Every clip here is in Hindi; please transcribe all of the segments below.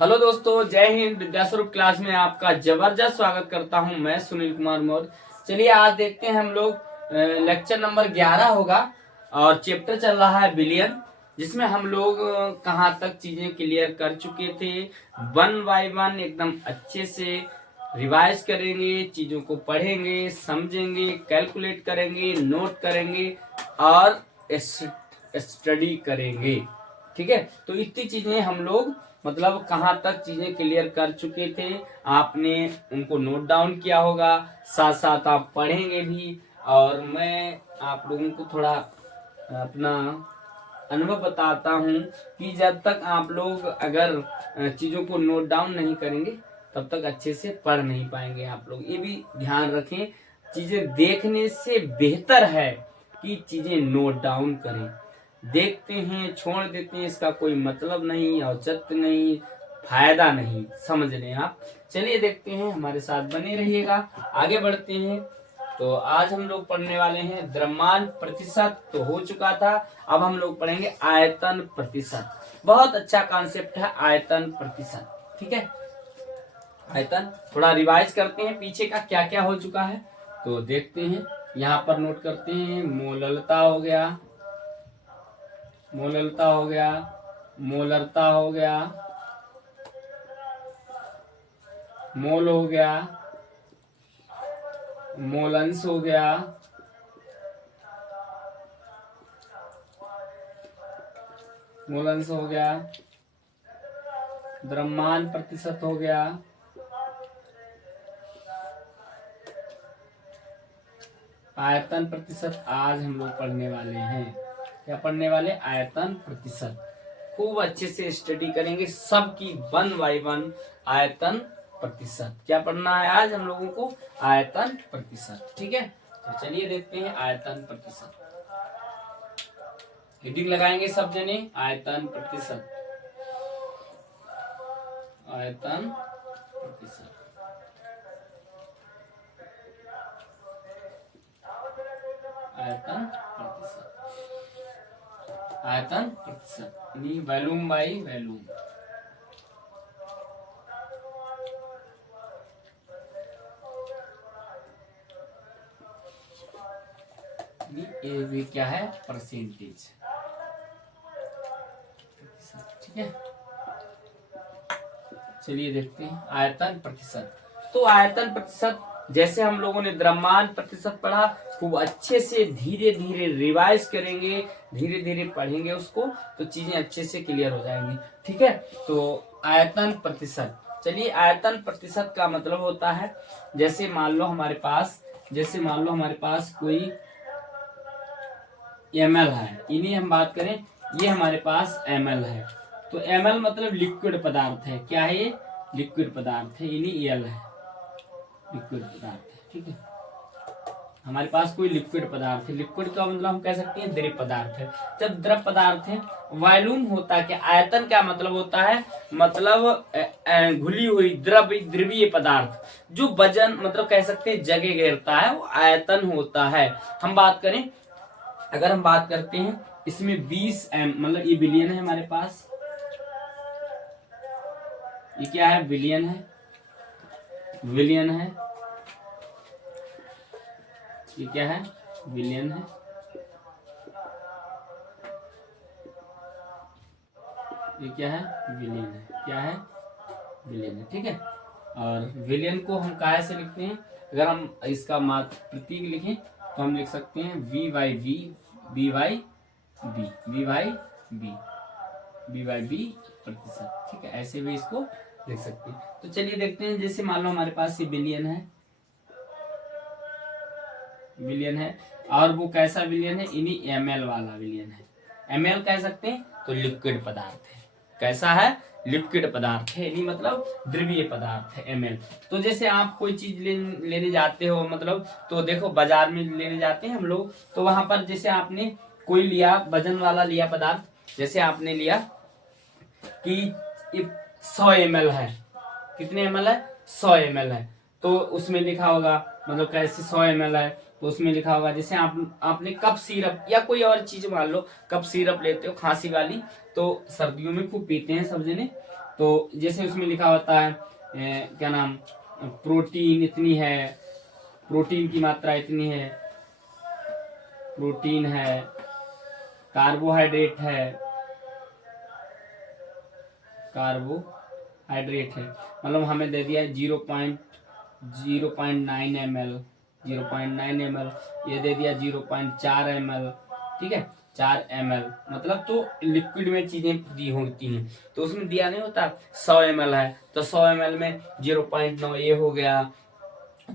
हेलो दोस्तों, जय हिंद। विद्यास्वरूप क्लास में आपका जबरदस्त स्वागत करता हूं। मैं सुनील कुमार मौर्य। चलिए आज देखते हैं हम लोग लेक्चर नंबर 11 होगा और चैप्टर चल रहा है बिलियन, जिसमें हम लोग कहाँ तक चीजें क्लियर कर चुके थे। वन बाय वन एकदम अच्छे से रिवाइज करेंगे, चीजों को पढ़ेंगे, समझेंगे, कैलकुलेट करेंगे, नोट करेंगे और स्टडी करेंगे। ठीक है, तो इतनी चीजें हम लोग मतलब कहाँ तक चीजें क्लियर कर चुके थे, आपने उनको नोट डाउन किया होगा, साथ साथ आप पढ़ेंगे भी। और मैं आप लोगों को थोड़ा अपना अनुभव बताता हूँ कि जब तक आप लोग अगर चीजों को नोट डाउन नहीं करेंगे तब तक अच्छे से पढ़ नहीं पाएंगे। आप लोग ये भी ध्यान रखें, चीजें देखने से बेहतर है कि चीजें नोट डाउन करें। देखते हैं छोड़ देते हैं, इसका कोई मतलब नहीं, औचित्य नहीं, फायदा नहीं। समझ रहे हैं आप। चलिए देखते हैं, हमारे साथ बने रहिएगा। आगे बढ़ते हैं। तो आज हम लोग पढ़ने वाले हैं द्रव्यमान प्रतिशत, तो हो चुका था। अब हम लोग पढ़ेंगे आयतन प्रतिशत। बहुत अच्छा कॉन्सेप्ट है आयतन प्रतिशत। ठीक है, आयतन थोड़ा रिवाइज करते हैं पीछे का क्या क्या हो चुका है, तो देखते हैं। यहाँ पर नोट करते हैं, मोललता हो गया, मोललता हो गया, मोलरता हो गया, मोल हो गया, मोलंश हो गया, मोलंश हो गया, द्रव्यमान प्रतिशत हो गया, आयतन प्रतिशत आज हम लोग पढ़ने वाले हैं। क्या पढ़ने वाले? आयतन प्रतिशत। खूब अच्छे से स्टडी करेंगे सबकी, वन बाय वन आयतन प्रतिशत। क्या पढ़ना है आज हम लोगों को? आयतन प्रतिशत। ठीक है, तो चलिए देखते हैं आयतन प्रतिशत। हेडिंग लगाएंगे सब जने, आयतन प्रतिशत, आयतन प्रतिशत, आयतन प्रतिशत, आयतन प्रतिशत यानी वॉल्यूम बाई वॉल्यूम। ये भी क्या है? परसेंटेज। ठीक है, चलिए देखते हैं आयतन प्रतिशत। तो आयतन प्रतिशत, जैसे हम लोगों ने द्रव्यमान प्रतिशत पढ़ा, खूब अच्छे से धीरे धीरे रिवाइज करेंगे, धीरे धीरे पढ़ेंगे उसको, तो चीजें अच्छे से क्लियर हो जाएंगी। ठीक है, तो आयतन प्रतिशत। चलिए, आयतन प्रतिशत का मतलब होता है, जैसे मान लो हमारे पास कोई ml है, इन्हीं हम बात करें, ये हमारे पास ml है, तो ml मतलब लिक्विड पदार्थ है। क्या है ये? लिक्विड पदार्थ है, इन्हीं एल है, लिक्विड पदार्थ है। ठीक है, हमारे पास कोई लिक्विड पदार्थ है, लिक्विड का मतलब हम कह सकते हैं द्रव पदार्थ है। जब द्रव पदार्थ है, वॉल्यूम होता है क्या? आयतन क्या मतलब होता है? मतलब घुली हुई द्रवीय पदार्थ जो वजन मतलब कह सकते हैं जगह घेरता है, वो आयतन होता है। हम बात करें, अगर हम बात करते हैं इसमें 20 मतलब ये बिलियन है हमारे पास, ये क्या है? बिलियन है, बिलियन है, ये क्या है? बिलियन है, ये क्या है? बिलियन है। क्या है? बिलियन है। ठीक है, और बिलियन को हम काहे से लिखते हैं? अगर हम इसका प्रतीक लिखें तो हम लिख सकते हैं V by V, B by B, B by B, B by B प्रतिशत। ठीक है, ऐसे भी इसको लिख सकते हैं। तो चलिए देखते हैं, जैसे मान लो हमारे पास ये बिलियन है, बिलियन है, और वो कैसा बिलियन है? इन्हीं ml वाला बिलियन है। ml कह सकते हैं, तो लिक्विड पदार्थ है। कैसा है? लिक्विड पदार्थ है, यानी मतलब द्रवीय पदार्थ है ml। तो जैसे आप कोई चीज लेने जाते हो, मतलब तो देखो बाजार में लेने जाते हैं हम लोग, तो वहां पर जैसे आपने कोई लिया वजन वाला लिया पदार्थ, जैसे आपने लिया कि 100 ml है। कितने ml है? 100 ml है। तो उसमें लिखा होगा, मतलब कैसे 100 ml है, तो उसमें लिखा होगा, जैसे आपने कप सिरप या कोई और चीज मान लो, कप सिरप लेते हो खांसी वाली, तो सर्दियों में खूब पीते हैं सब जने। तो जैसे उसमें लिखा होता है क्या नाम, प्रोटीन इतनी है, प्रोटीन की मात्रा इतनी है, प्रोटीन है, कार्बोहाइड्रेट है, कार्बोहाइड्रेट है, मतलब हमें दे दिया 0.9 ml, 0.9 ml, ये दे दिया 0.4 ml, ठीक है 4 ml, मतलब तो लिक्विड में चीजें दी होती हैं। तो उसमें दिया नहीं होता 100 ml है, तो 100 ml में 0.9 ये हो गया,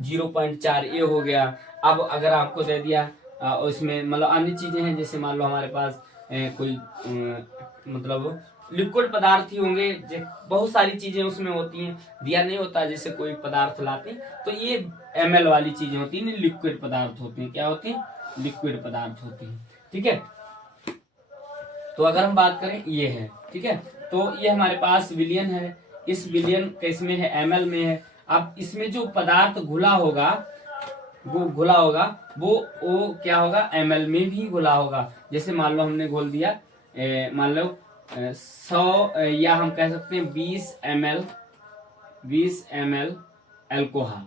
0.4 ये हो गया। अब अगर आपको दे दिया उसमें मतलब अन्य चीजें हैं, जैसे मान लो हमारे पास कोई मतलब लिक्विड पदार्थ ही होंगे, बहुत सारी चीजें उसमें होती हैं, दिया नहीं होता जैसे कोई पदार्थ लाते हैं, तो ये ml वाली चीजें होती हैं, लिक्विड पदार्थ होते हैं। क्या होते हैं? लिक्विड पदार्थ होते हैं, ठीक है। तो अगर हम बात करें ये है, ठीक है, तो ये हमारे पास विलियन है, इस विलियन किस में है? ml में है। अब इसमें जो पदार्थ घुला होगा, वो क्या होगा? ml में भी घुला होगा। जैसे मान लो हमने घोल दिया मान लो 100 या हम कह सकते हैं 20 ml अल्कोहल,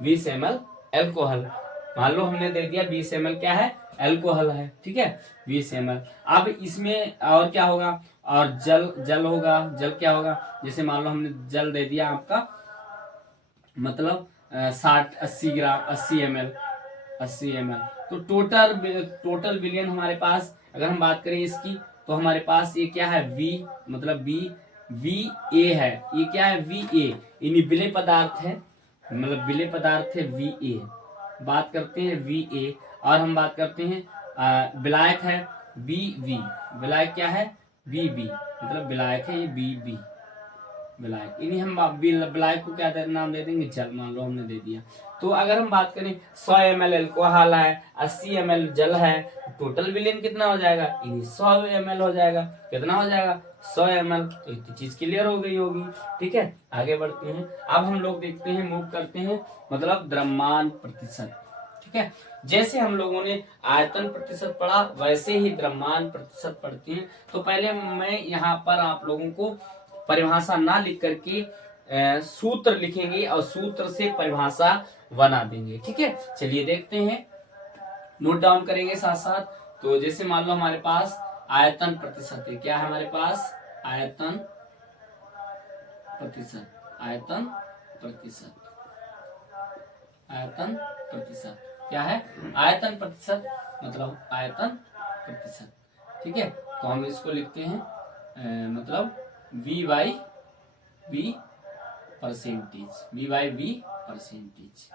20 ml अल्कोहल, मान लो हमने दे दिया 20 ml क्या है? अल्कोहल है, ठीक है 20 ml। अब इसमें और क्या होगा? और जल होगा। जल क्या होगा? जैसे मान लो हमने जल दे दिया आपका मतलब 80 ml, तो टोटल विलियन हमारे पास अगर हम बात करें इसकी, तो हमारे पास ये क्या है? V मतलब वी ए है। ये क्या है? वी ए, यानी विलेय पदार्थ है, मतलब विलेय पदार्थ है वी ए। बात करते हैं वी ए, और हम बात करते हैं विलायक है बी वी। विलायक क्या है? बी बी, मतलब विलायक है ये बी बी, विलायक। इन्हीं हम विलायक को क्या नाम दे देंगे? जल, मान लो हमने दे दिया। तो अगर हम बात करें 100 ml अल्कोहल है, 80 ml जल है, टोटल विलियन कितना हो जाएगा? 100 ml हो जाएगा। कितना हो जाएगा? 100 ml। तो इतनी चीज क्लियर हो गई होगी, ठीक है। आगे बढ़ते हैं, अब हम लोग देखते हैं, मूव करते हैं मतलब द्रव्यमान प्रतिशत, ठीक है। जैसे हम लोगों ने आयतन प्रतिशत पढ़ा, वैसे ही द्रव्यमान प्रतिशत पढ़ते हैं। तो पहले मैं यहाँ पर आप लोगों को परिभाषा ना लिख करके सूत्र लिखेंगे और सूत्र से परिभाषा बना देंगे, ठीक है। चलिए देखते हैं, नोट डाउन करेंगे साथ साथ। तो जैसे मान लो हमारे पास आयतन प्रतिशत है, क्या है हमारे पास? आयतन प्रतिशत, आयतन प्रतिशत, आयतन प्रतिशत क्या है? आयतन प्रतिशत मतलब आयतन प्रतिशत, ठीक है। तो हम इसको लिखते हैं मतलब V by B percentage, V by B percentage,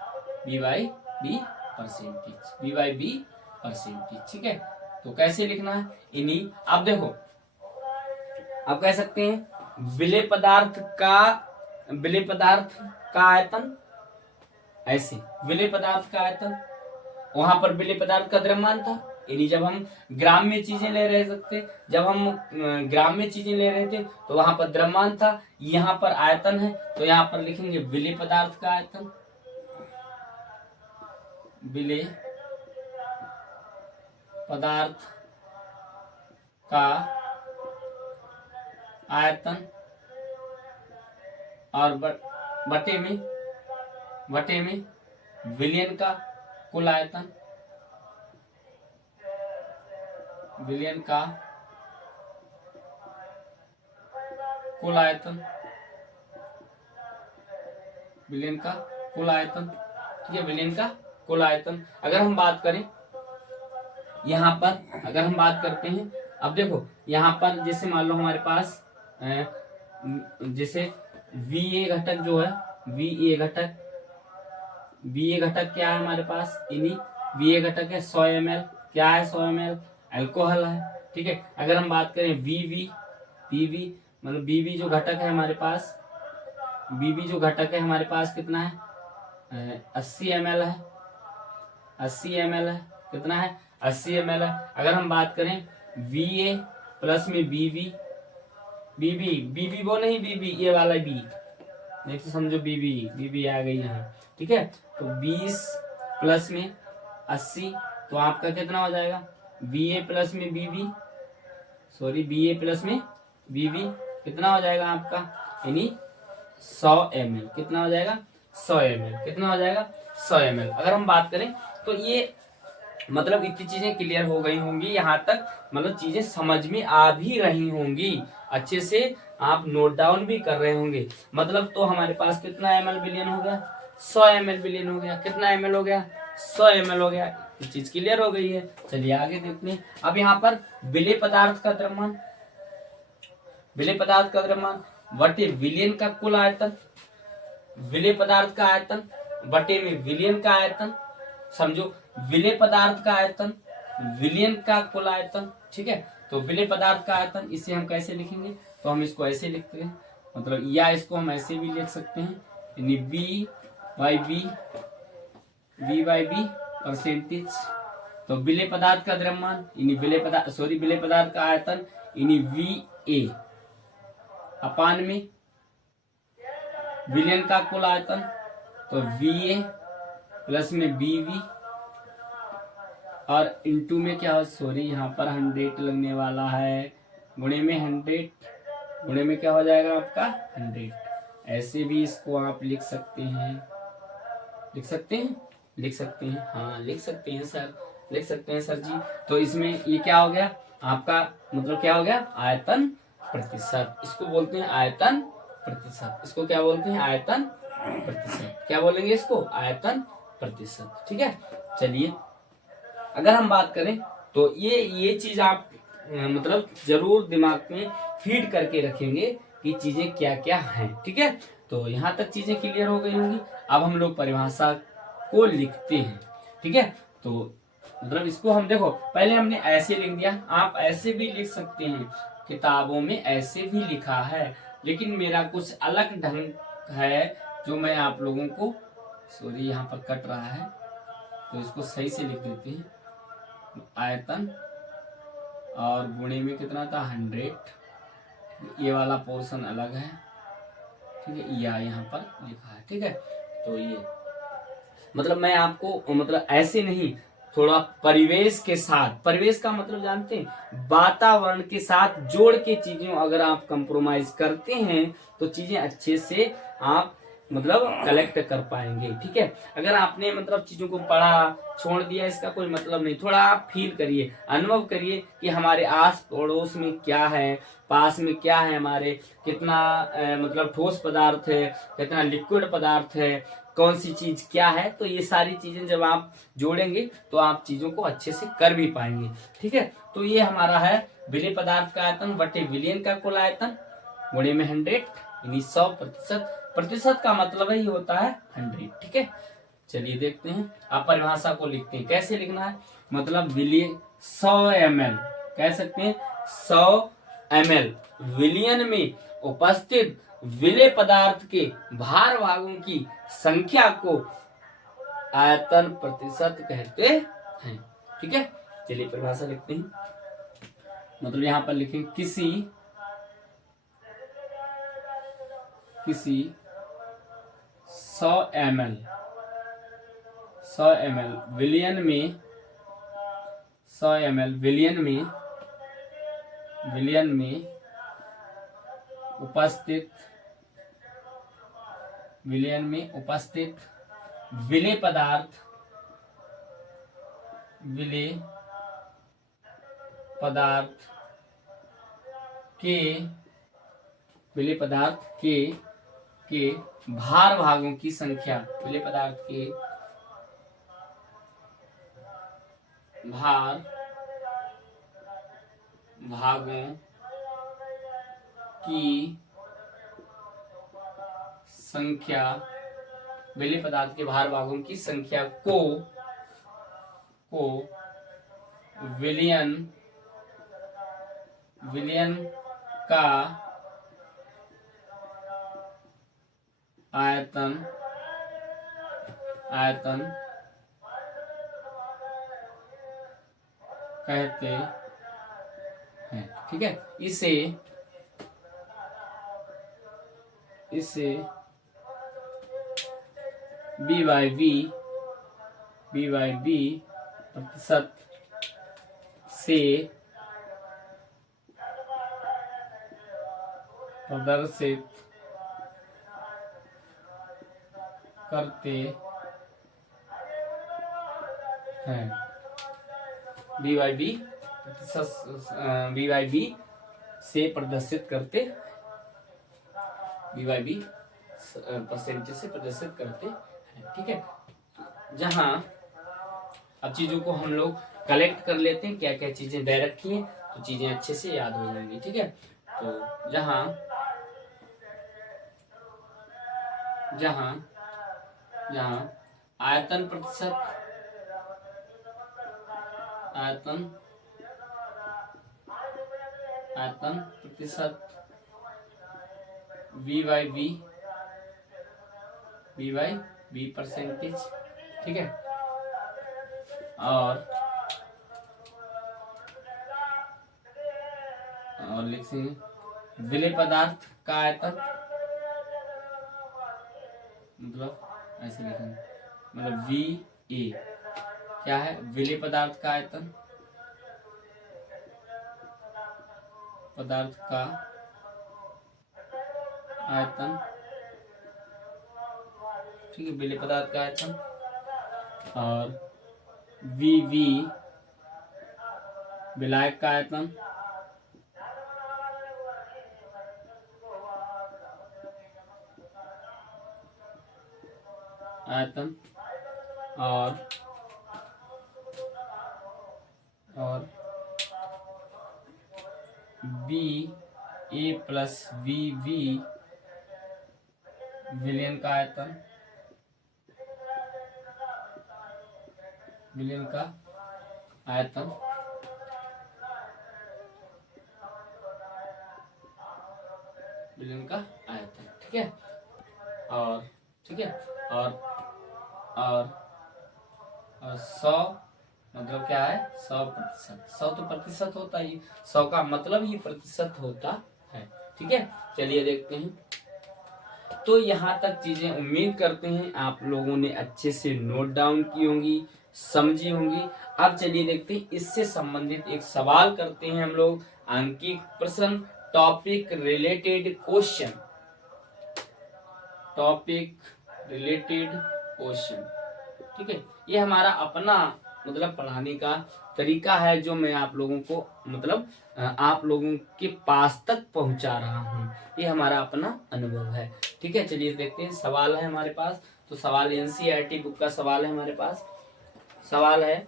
V by B percentage, V by B percentage, ठीक है। तो कैसे लिखना है इन्हीं, आप देखो, आप कह सकते हैं विलेय पदार्थ का आयतन, ऐसे विलेय पदार्थ का आयतन, वहां पर विलेय पदार्थ का द्रव्यमान था, यानी जब हम ग्राम में चीजें ले रहे थे, जब हम ग्राम में चीजें ले रहे थे तो वहां पर द्रव्यमान था, यहाँ पर आयतन है, तो यहाँ पर लिखेंगे विलेय पदार्थ का आयतन, विलेय पदार्थ का आयतन, और बटे में विलियन का कुल आयतन, विलियन का कुल आयतन, विलियन का कुल आयतन, ठीक है, विलियन का कुल आयतन। अगर हम बात करें यहाँ पर, अगर हम बात करते हैं, अब देखो यहाँ पर जैसे मान लो हमारे पास जैसे वी ए घटक जो है, वी ए घटक क्या है हमारे पास? इन्हीं वी ए घटक है 100 ml, क्या है? 100 ml अल्कोहल है, ठीक है। अगर हम बात करें वी मतलब वी जो घटक है हमारे पास, वी जो घटक है हमारे पास कितना है? 80 ml है, 80 ml है, कितना है? 80 ml है। अगर हम बात करें वी ए प्लस में वी बीबी, बीबी वो नहीं, बीबी ये वाला बी, नहीं तो समझो बीबी, बीबी आ गई यहाँ, ठीक है। तो 20 प्लस में 80, तो आपका कितना हो जाएगा, बी ए प्लस में बीबी, सॉरी बी ए प्लस में बीबी कितना हो जाएगा आपका, यानी 100 ml, कितना हो जाएगा 100 ml, कितना हो जाएगा 100 ml। अगर हम बात करें तो ये मतलब इतनी चीजें क्लियर हो गई होंगी यहाँ तक, मतलब चीजें समझ में आ भी रही होंगी अच्छे से, आप नोट डाउन भी कर रहे होंगे। मतलब तो हमारे पास कितना ml बिलियन हो गया, 100 ml बिलियन हो गया, कितना ml हो गया, 100 ml हो गया। ये चीज क्लियर हो गई है। चलिए आगे देखते हैं। अब यहाँ पर विलेय पदार्थ का द्रव्यमान, विलेय पदार्थ का द्रव्यमान बटे विलयन का कुल आयतन, विलेय पदार्थ का आयतन बटे में विलयन का आयतन, समझो विलेय पदार्थ का आयतन विलयन का कुल आयतन, ठीक है। तो विलेय पदार्थ का आयतन इसे हम कैसे लिखेंगे, तो हम इसको ऐसे लिखते हैं, मतलब या इसको हम ऐसे भी लिख सकते हैं, यानी बी बाई बी परसेंटेज। तो विलेय पदार्थ का द्रव्यमान यानी विलेय पदार्थ का आयतन यानी वी ए अपान में विलयन का कुल आयतन, तो वी ए प्लस में बी वी, और इंटू में क्या हो, सॉरी यहाँ पर 100 लगने वाला है, गुणे में 100, गुणे में क्या हो जाएगा आपका 100। ऐसे भी इसको आप लिख सकते हैं, लिख सकते हैं, लिख सकते हैं, हाँ लिख सकते हैं सर, लिख सकते हैं सर जी। तो इसमें ये क्या हो गया आपका, मतलब क्या हो गया आयतन प्रतिशत, इसको बोलते हैं आयतन प्रतिशत, इसको क्या बोलते हैं आयतन प्रतिशत, क्या बोलेंगे इसको आयतन प्रतिशत, ठीक है। चलिए अगर हम बात करें तो ये चीज आप मतलब जरूर दिमाग में फीड करके रखेंगे कि चीजें क्या क्या हैं, ठीक है। तो यहाँ तक चीजें क्लियर हो गई होंगी। अब हम लोग परिभाषा को लिखते हैं, ठीक है। तो मतलब इसको हम देखो, पहले हमने ऐसे लिख दिया, आप ऐसे भी लिख सकते हैं, किताबों में ऐसे भी लिखा है, लेकिन मेरा कुछ अलग ढंग है जो मैं आप लोगों को, सॉरी यहाँ पर कट रहा है तो इसको सही से लिख देते हैं, आयतन और गुणे में कितना था 100, ये वाला पोर्शन अलग है, ठीक है, या यहाँ पर लिखा है, ठीक है। तो ये मतलब मैं आपको मतलब ऐसे नहीं, थोड़ा परिवेश के साथ, परिवेश का मतलब जानते हैं, वातावरण के साथ जोड़ के चीजों अगर आप कंप्रोमाइज करते हैं तो चीजें अच्छे से आप मतलब कलेक्ट कर पाएंगे, ठीक है। अगर आपने मतलब चीजों को पढ़ा छोड़ दिया इसका कोई मतलब नहीं, थोड़ा आप फील करिए, अनुभव करिए कि हमारे आस पड़ोस में क्या है, पास में क्या है, हमारे कितना मतलब ठोस पदार्थ है, कितना लिक्विड पदार्थ है, कौन सी चीज क्या है। तो ये सारी चीजें जब आप जोड़ेंगे तो आप चीजों को अच्छे से कर भी पाएंगे, ठीक है। तो ये हमारा है विलेय पदार्थ का आयतन बटे विलयन का कुल आयतन गुणे में 100 यानी 100%, प्रतिशत का मतलब ही होता है 100, ठीक है। चलिए देखते हैं, आप परिभाषा को लिखते हैं, कैसे लिखना है, मतलब विलय 100 ml कह सकते हैं, 100 ml विलयन में उपस्थित विलेय पदार्थ के भार भागों की संख्या को आयतन प्रतिशत कहते हैं, ठीक है। चलिए परिभाषा लिखते हैं, मतलब यहां पर लिखें किसी 100 ml विलयन में 100 ml विलयन में उपस्थित विलेय पदार्थ के भार भागों की संख्या, विलेय पदार्थ के भार भागों की संख्या, विलेय पदार्थ के भार भागों की संख्या को विलयन का आयतन कहते हैं, ठीक है। इसे इससे बी बाई बी प्रतिशत से प्रदर्शित करते हैं। बी बाई बी से प्रदर्शित करते, बी बाई बी परसेंटेज से प्रदर्शित करते हैं। ठीक है, जहां अब चीजों को हम लोग कलेक्ट कर लेते हैं, क्या क्या चीजें दे रखी हैं, तो चीजें अच्छे से याद हो जाएंगी। ठीक है, तो जहां जहां जहां आयतन प्रतिशत, आयतन प्रतिशत बी बाई बी परसेंटेज। ठीक है, और लिखेंगे विलेय पदार्थ का आयतन, मतलब ऐसे लिखेंगे, मतलब वी ए क्या है, विलेय पदार्थ का आयतन, पदार्थ का आयतन। ठीक है, विलेय पदार्थ का आयतन। और वी विलायक का आयतन, और बी ए प्लस वी विलयन का आयतन, विलयन का आयतन। विलयन का आयतन। ठीक है, और ठीक है, और 100 मतलब क्या है, 100%। 100 तो प्रतिशत होता ही, 100 का मतलब ही प्रतिशत होता है। ठीक है, चलिए देखते हैं। तो यहाँ तक चीजें उम्मीद करते हैं आप लोगों ने अच्छे से नोट डाउन की होंगी, समझी होंगी। अब चलिए देखते हैं, इससे संबंधित एक सवाल करते हैं हम लोग, अंकित प्रश्न, topic related question, topic related question. ठीक है, ये हमारा अपना मतलब पढ़ाने का तरीका है, जो मैं आप लोगों को मतलब आप लोगों के पास तक पहुंचा रहा हूं। ये हमारा अपना अनुभव है। ठीक है, चलिए देखते हैं, सवाल है हमारे पास। तो सवाल एनसीईआरटी बुक का सवाल है हमारे पास। सवाल है,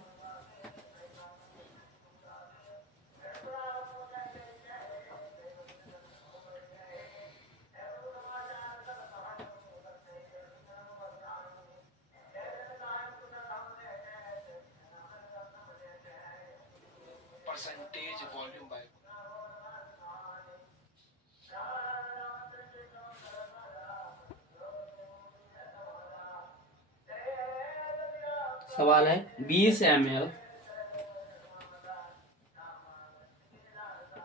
परसेंटेज वॉल्यूम बाय सवाल है 20 ml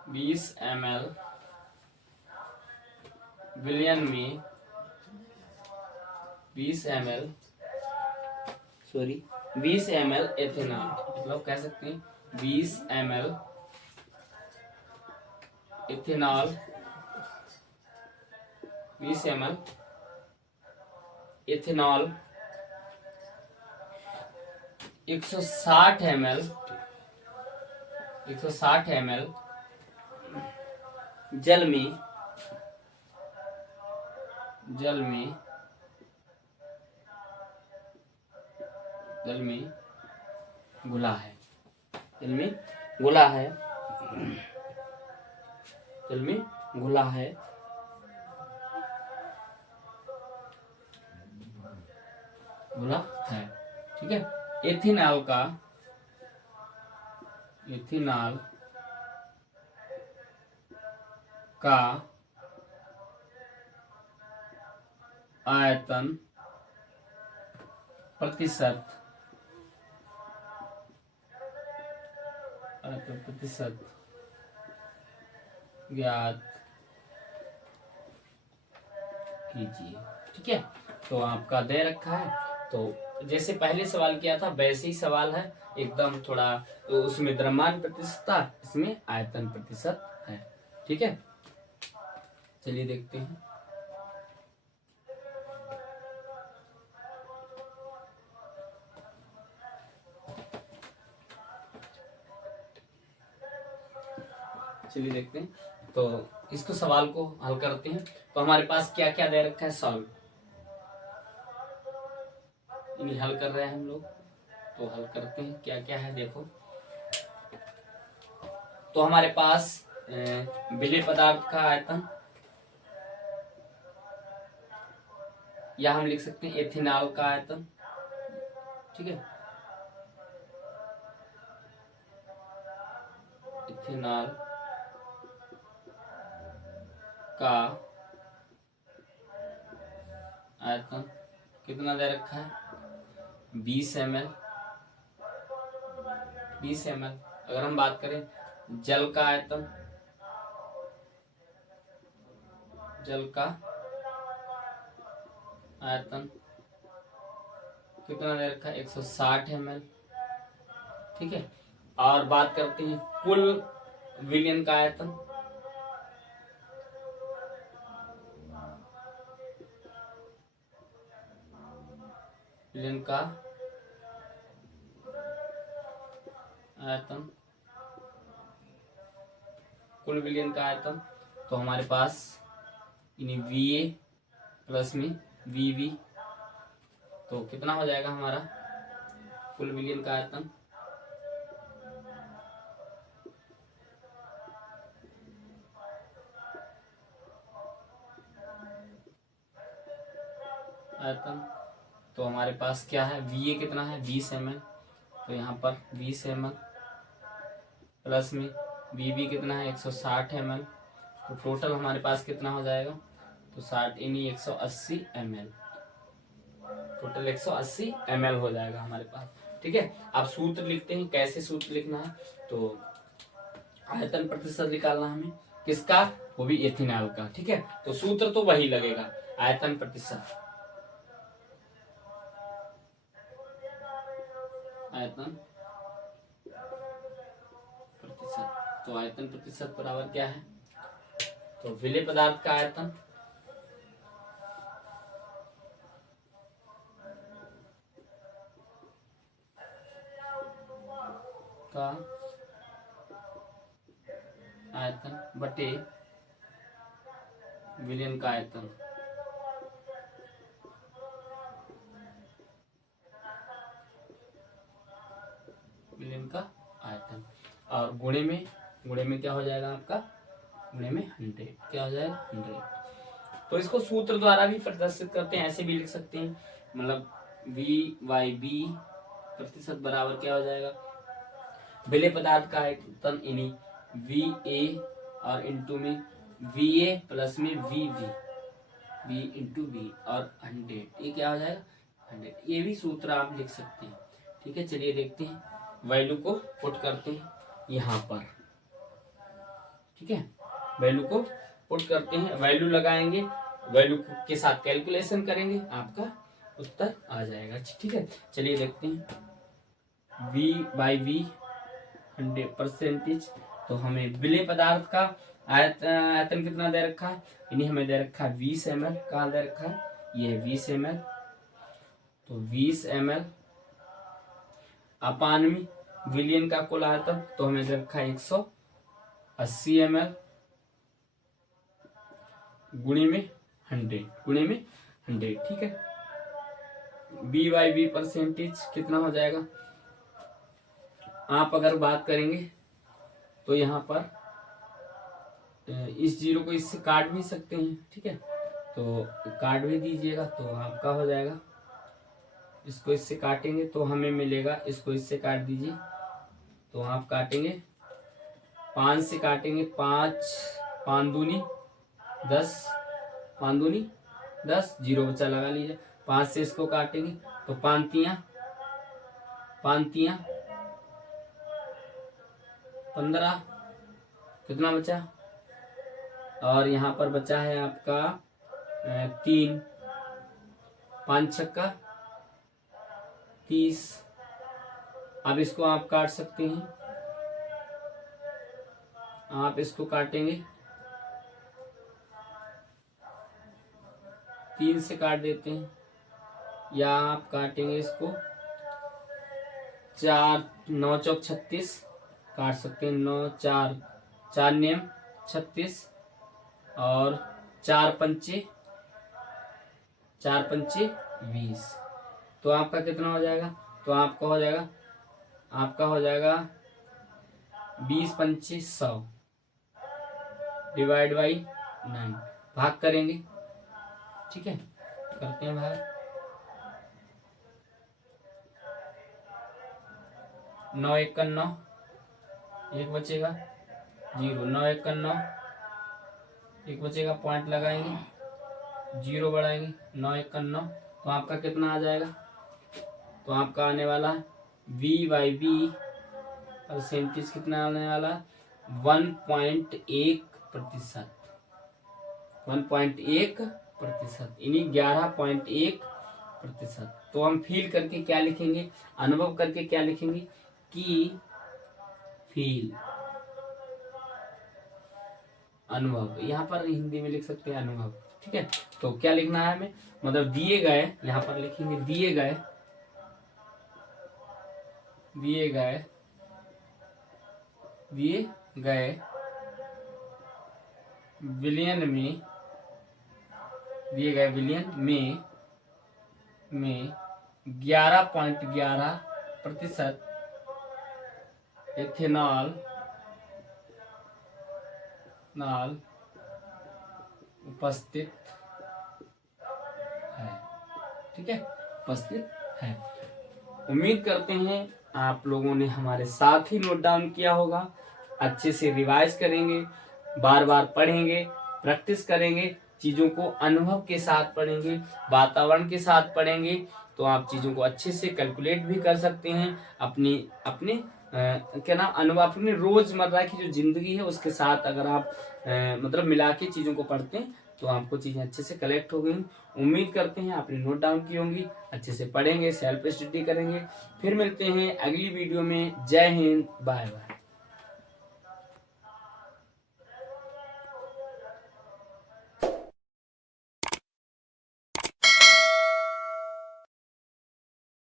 20 ml में 20 ml एथेनॉल, मतलब कह सकते हैं 20 ml ethanol, 20 ml ethanol 160 ml जल में घुला है, जल में घुला है, जल में घुला है, घुला है। ठीक है, एथेनॉल का आयतन प्रतिशत ज्ञात कीजिए। ठीक है, तो आपका दे रखा है। तो जैसे पहले सवाल किया था वैसे ही सवाल है एकदम थोड़ा, तो उसमें द्रव्यमान प्रतिशत था, इसमें आयतन प्रतिशत है। ठीक है, चलिए देखते हैं। चलिए देखते हैं, तो इसको सवाल को हल करते हैं। तो हमारे पास क्या क्या दे रखा है, सॉल्व, इन्हीं हल कर रहे हैं हम लोग। तो हल करते हैं क्या क्या है, देखो। तो हमारे पास विलेय पदार्थ का आयतन, या हम लिख सकते हैं एथिनॉल का आयतन। ठीक है, इथेनॉल का आयतन कितना दे रखा है, 20 ml। 20 ml। अगर हम बात करें जल का आयतन, जल का आयतन कितना दे रखा है, 160 ml। ठीक है, और बात करते हैं कुल विलयन का आयतन। विलयन का आयतन, कुल विलयन का आयतन, तो हमारे पास यानी VA प्लस में VB, तो कितना हो जाएगा हमारा कुल विलयन का आयतन, आयतन। तो हमारे पास क्या है, VA कितना है 20 ml, तो यहाँ पर 20 ml प्लस में VB कितना है 160 ml, तो टोटल हमारे पास कितना हो जाएगा, तो 60 यानी 180 ml, टोटल 180 ml हो जाएगा हमारे पास। ठीक है, आप सूत्र लिखते हैं, कैसे सूत्र लिखना है, तो आयतन प्रतिशत निकालना हमें किसका, वो भी एथिनॉल का। ठीक है, तो सूत्र तो वही लगेगा, आयतन प्रतिशत, आयतन प्रतिशत। तो आयतन प्रतिशत बराबर क्या है, तो विलेय पदार्थ का आयतन का आयतन बटे विलयन का आयतन, विलयन का आयतन, और गुणे में क्या हो जाएगा आपका, गुणे में 100, क्या हो जाएगा 100। तो इसको सूत्र द्वारा भी प्रदर्शित करते हैं, ऐसे भी लिख सकते हैं, मतलब VYB प्रतिशत बराबर क्या हो जाएगा, विलेय पदार्थ का आयतन यानी VA और इंटू में VA प्लस में VB, V इंटू बी और 100, ये क्या हो जाएगा 100, ये भी सूत्र आप लिख सकते हैं। ठीक है, चलिए देखते हैं, वैल्यू को पुट करते हैं यहाँ पर। ठीक है, वैल्यू को पुट करते हैं, वैल्यू लगाएंगे, वैल्यू के साथ कैलकुलेशन करेंगे, आपका उत्तर आ जाएगा। ठीक है, चलिए देखते हैं, V/V 100%, तो हमें विलेय पदार्थ का आयतन कितना दे रखा है, यानी हमें दे रखा है 20 ml, कहाँ दे रखा है, ये 20 ml, तो 20 ml अपान में विलयन का कुल आयतन, तो हमें दे रखा है 180 ml गुणे में 100, गुणे में 100। ठीक है, V/V परसेंटेज कितना हो जाएगा, आप अगर बात करेंगे तो यहाँ पर इस जीरो को इससे काट भी सकते हैं। ठीक है, तो काट भी दीजिएगा तो आपका हो जाएगा, इसको इससे काटेंगे तो हमें मिलेगा, इसको इससे काट दीजिए तो आप काटेंगे 5 से काटेंगे, 5 5 दूनी 10, 5 दूनी 10, जीरो बचा लगा लीजिए, 5 से इसको काटेंगे तो 5 तियां 15, कितना बचा, और यहाँ पर बचा है आपका 3, 5 छक्का 30। अब इसको आप काट सकते हैं, आप इसको काटेंगे 3 से काट देते हैं, या आप काटेंगे इसको 4, 9 चौक 36 काट सकते हैं, 9 4 4 नेम 36 और 4 पंचे 20। तो आपका कितना हो जाएगा? तो आपका हो जाएगा 20 पंचे 100 डिवाइड बाई 9, भाग करेंगे। ठीक है, करते हैं भाग। 9 1 9, 1 बचेगा 0, 9 1 9, 1 बचेगा, पॉइंट लगाएंगे, 0 बढ़ाएंगे, 9 1 9। तो आपका कितना आ जाएगा? तो आपका आने वाला V/B परसेंटेज कितना आने वाला? 1.1%। 1.1%, यानी 11.1%। तो हम फील करके क्या लिखेंगे? अनुभव करके क्या लिखेंगे? कि फील, अनुभव, यहाँ पर हिंदी में लिख सकते हैं अनुभव। ठीक है, तो क्या लिखना है हमें? मतलब दिए गए, यहाँ पर लिखेंगे दिए गए विलियन में 11.11% एथेनॉल उपस्थित है। ठीक है, उपस्थित है। उम्मीद करते हैं आप लोगों ने हमारे साथ ही नोट डाउन किया होगा। अच्छे से रिवाइज करेंगे, बार बार पढ़ेंगे, प्रैक्टिस करेंगे, चीजों को अनुभव के साथ पढ़ेंगे, वातावरण के साथ पढ़ेंगे, तो आप चीजों को अच्छे से कैलकुलेट भी कर सकते हैं। अपने क्या नाम अनुभव, अपने रोजमर्रा की जो जिंदगी है उसके साथ अगर आप मतलब मिला के चीजों को पढ़ते हैं तो आपको चीजें अच्छे से कलेक्ट हो गई। उम्मीद करते हैं आपने नोट डाउन की होंगी। अच्छे से पढ़ेंगे, सेल्फ स्टडी करेंगे। फिर मिलते हैं अगली वीडियो में। जय हिंद, बाय बाय।